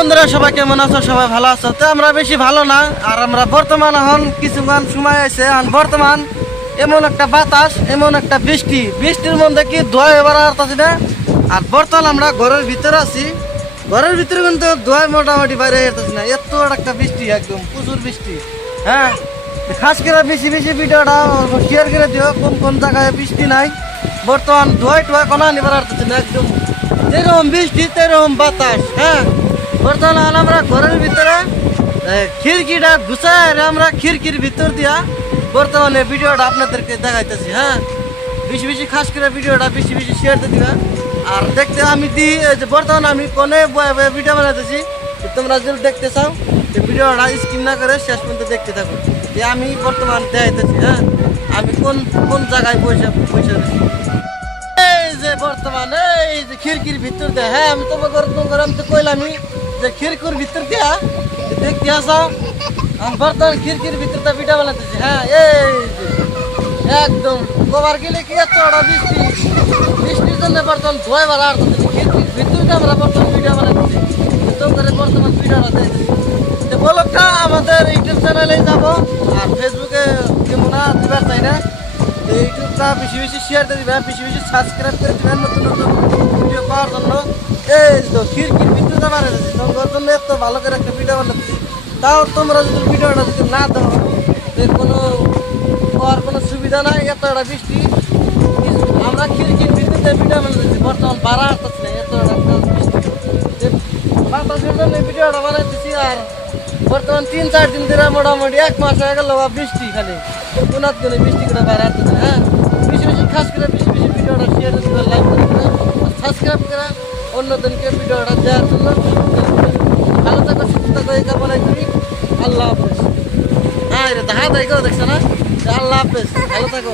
বন্ধুরা সবাই কেমন আছো? সবাই ভালো আছো? তো আমরা বেশি ভালো না, আর আমরা বর্তমান এখন কিছুক্ষণ সময় আছে, বর্তমান এমন একটা বাতাস, এমন একটা বৃষ্টির মধ্যে কি ধোয়া এবার আসতেছি না। আর বর্তমান আমরা ঘরের ভিতরে আছি, ঘরের ভিতরে কিন্তু ধোয়া মোটামুটি বাইরে আসতেছি না, এত একটা বৃষ্টি, একদম প্রচুর বৃষ্টি। হ্যাঁ, খাস করে বেশি বেশি ভিডিওটা শেয়ার করে দিও, কোন কোন জায়গায় বৃষ্টি নাই। বর্তমান ধোয়া টোয়া কোনো নিবার আসতেছি না, একদম যেরকম বৃষ্টি তেরকম বাতাস। হ্যাঁ, বর্তমান আমরা ঘরের ভিতরে খিড়কিটা ঘুষায় আমরা খিড়কির ভিতর দিয়া বর্তমানে ভিডিওটা আপনাদেরকে দেখাইতেছি। হ্যাঁ, বেশি বেশি খাস করে ভিডিওটা বেশি বেশি শেয়ার দিয়ে দিবা। আর দেখতে আমি দিই যে বর্তমানে আমি কোনে ভিডিও বানাইতেছি, তোমরা যদি দেখতে চাও ভিডিওটা স্কিপ না করে শেষ পর্যন্ত দেখতে থাকো যে আমি বর্তমান দেখাইতেছি। হ্যাঁ, আমি কোন কোন জায়গায় বসে বসে রয়েছি। এই যে বর্তমানে এই যে খিড়কির ভিতর দিয়ে, হ্যাঁ আমি তোমাকে আমি তো কইলামই যে খিড়কির ভিতর দিয়া দেখতে আসাও, আমি বর্তমান খিড়কির ভিতর দিয়ে ভিডিও বানাতেছি। হ্যাঁ, এই যে একদম গোবার গেলে কি এত বড় বৃষ্টির জন্য বর্তমান ধোয়া বেলা আর খিড়কির ভিতর দিয়ে আমরা বর্তমান ভিডিও বানাতেছি। তো করে বর্তমান ভিডিওটা দেখতেছি। তো ব্লগটা আমাদের ইউটিউব চ্যানেলে যাবো, আর ফেসবুকে কেমন দিবার চাই না। ইউটিউবটা বেশি বেশি শেয়ার করে দিবেন, বেশি বেশি সাবস্ক্রাইব করে দিবেন নতুন নতুন ভিডিও পাওয়ার জন্য। এই তো খিড়কির ভিতরে বানাতেছি, তোমার জন্য এত ভালো করে একটা ভিডিও বানাতেছি। তাও তোমরা যদি ভিডিওটা যদি না দাও, কোনো পাওয়ার কোনো সুবিধা নাই। এত একটা বৃষ্টি, আমরা খিড়কির ভিতরে ভিডিও বানাতেছি, বর্তমান বাড়া আসতেছি না, এত একটা বৃষ্টি বাতাসের জন্য ভিডিওটা বানাইতেছি। আর বর্তমান 3-4 দিন ধরে মোটামুটি 1 মাস হয়ে গেল বৃষ্টি, খালি কোনাত করে বৃষ্টি করে বাইরে আসতেছে। হ্যাঁ, বেশি বেশি খাস করে বেশি বেশি ভিডিওটা শেয়ার করে লাইক করে দেবেন, সাবস্ক্রাইব করে অন্যজনকে ভিডিওটা দেওয়ার জন্য। ভালো থাকো, সুস্থ থাকো, এই কামনাই করি। আল্লাহ হাফেজ। হ্যাঁ, এটা দেখা দেখো, দেখছো না? আল্লাহ হাফেজ, ভালো থাকো।